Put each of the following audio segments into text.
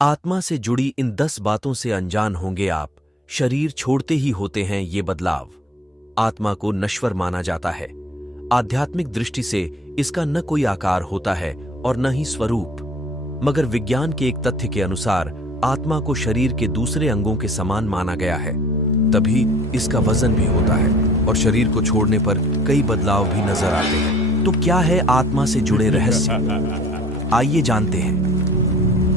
आत्मा से जुड़ी इन 10 बातों से अनजान होंगे आप। शरीर छोड़ते ही होते हैं ये बदलाव। आत्मा को नश्वर माना जाता है। आध्यात्मिक दृष्टि से इसका न कोई आकार होता है और न ही स्वरूप, मगर विज्ञान के एक तथ्य के अनुसार आत्मा को शरीर के दूसरे अंगों के समान माना गया है। तभी इसका वजन भी होता है और शरीर को छोड़ने पर कई बदलाव भी नजर आते हैं। तो क्या है आत्मा से जुड़े रहस्य? आइए जानते हैं।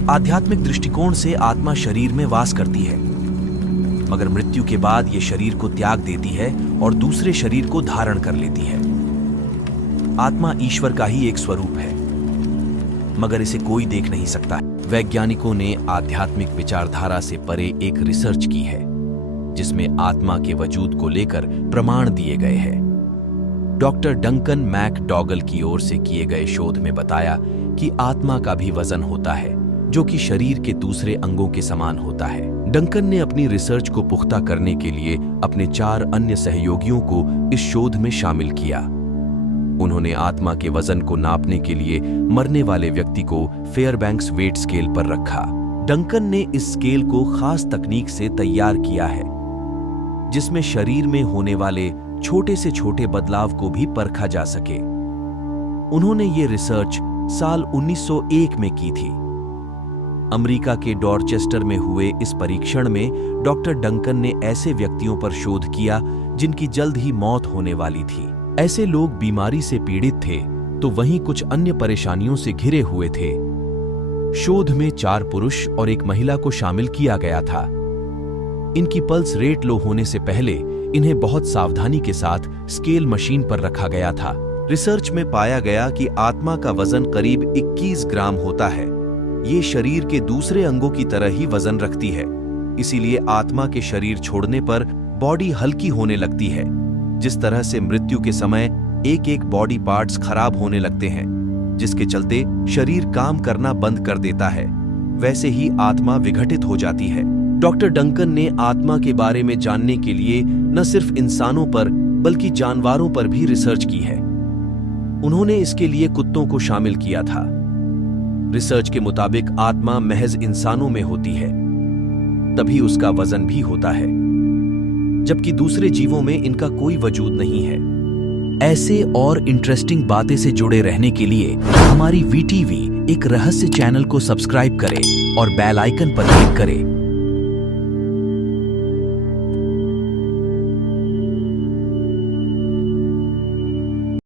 आध्यात्मिक दृष्टिकोण से आत्मा शरीर में वास करती है, मगर मृत्यु के बाद यह शरीर को त्याग देती है और दूसरे शरीर को धारण कर लेती है। आत्मा ईश्वर का ही एक स्वरूप है, मगर इसे कोई देख नहीं सकता। वैज्ञानिकों ने आध्यात्मिक विचारधारा से परे एक रिसर्च की है, जिसमें आत्मा के वजूद को लेकर प्रमाण दिए गए हैं। डॉक्टर डंकन मैकडॉगल की ओर से किए गए शोध में बताया कि आत्मा का भी वजन होता है, जो कि शरीर के दूसरे अंगों के समान होता है। डंकन ने अपनी रिसर्च को पुख्ता करने के लिए अपने 4 अन्य सहयोगियों को इस शोध में शामिल किया। उन्होंने आत्मा के वजन को नापने के लिए मरने वाले व्यक्ति को फेयरबैंक्स वेट स्केल पर रखा। डंकन ने इस स्केल को खास तकनीक से तैयार किया है, जिसमें शरीर में होने वाले छोटे से छोटे बदलाव को भी परखा जा सके। उन्होंने ये रिसर्च साल 1901 में की थी। अमेरिका के डॉरचेस्टर में हुए इस परीक्षण में डॉक्टर डंकन ने ऐसे व्यक्तियों पर शोध किया जिनकी जल्द ही मौत होने वाली थी। ऐसे लोग बीमारी से पीड़ित थे, तो वहीं कुछ अन्य परेशानियों से घिरे हुए थे। शोध में 4 पुरुष और 1 महिला को शामिल किया गया था। इनकी पल्स रेट लो होने से पहले इन्हें बहुत सावधानी के साथ स्केल मशीन पर रखा गया था। रिसर्च में पाया गया कि आत्मा का वजन करीब 21 ग्राम होता है। ये शरीर के दूसरे अंगों की तरह ही वजन रखती है, इसीलिए आत्मा के शरीर छोड़ने पर बॉडी हल्की होने लगती है। जिस तरह से मृत्यु के समय एक-एक बॉडी पार्ट्स खराब होने लगते हैं, जिसके चलते शरीर काम करना बंद कर देता है, वैसे ही आत्मा विघटित हो जाती है। डॉक्टर डंकन ने आत्मा के बारे में जानने के लिए न सिर्फ इंसानों पर बल्कि जानवरों पर भी रिसर्च की है। उन्होंने इसके लिए कुत्तों को शामिल किया था। रिसर्च के मुताबिक आत्मा महज इंसानों में होती है, तभी उसका वजन भी होता है, जबकि दूसरे जीवों में इनका कोई वजूद नहीं है। ऐसे और इंटरेस्टिंग बातें से जुड़े रहने के लिए हमारी वीटीवी एक रहस्य चैनल को सब्सक्राइब करें और बेल आइकन पर क्लिक करें।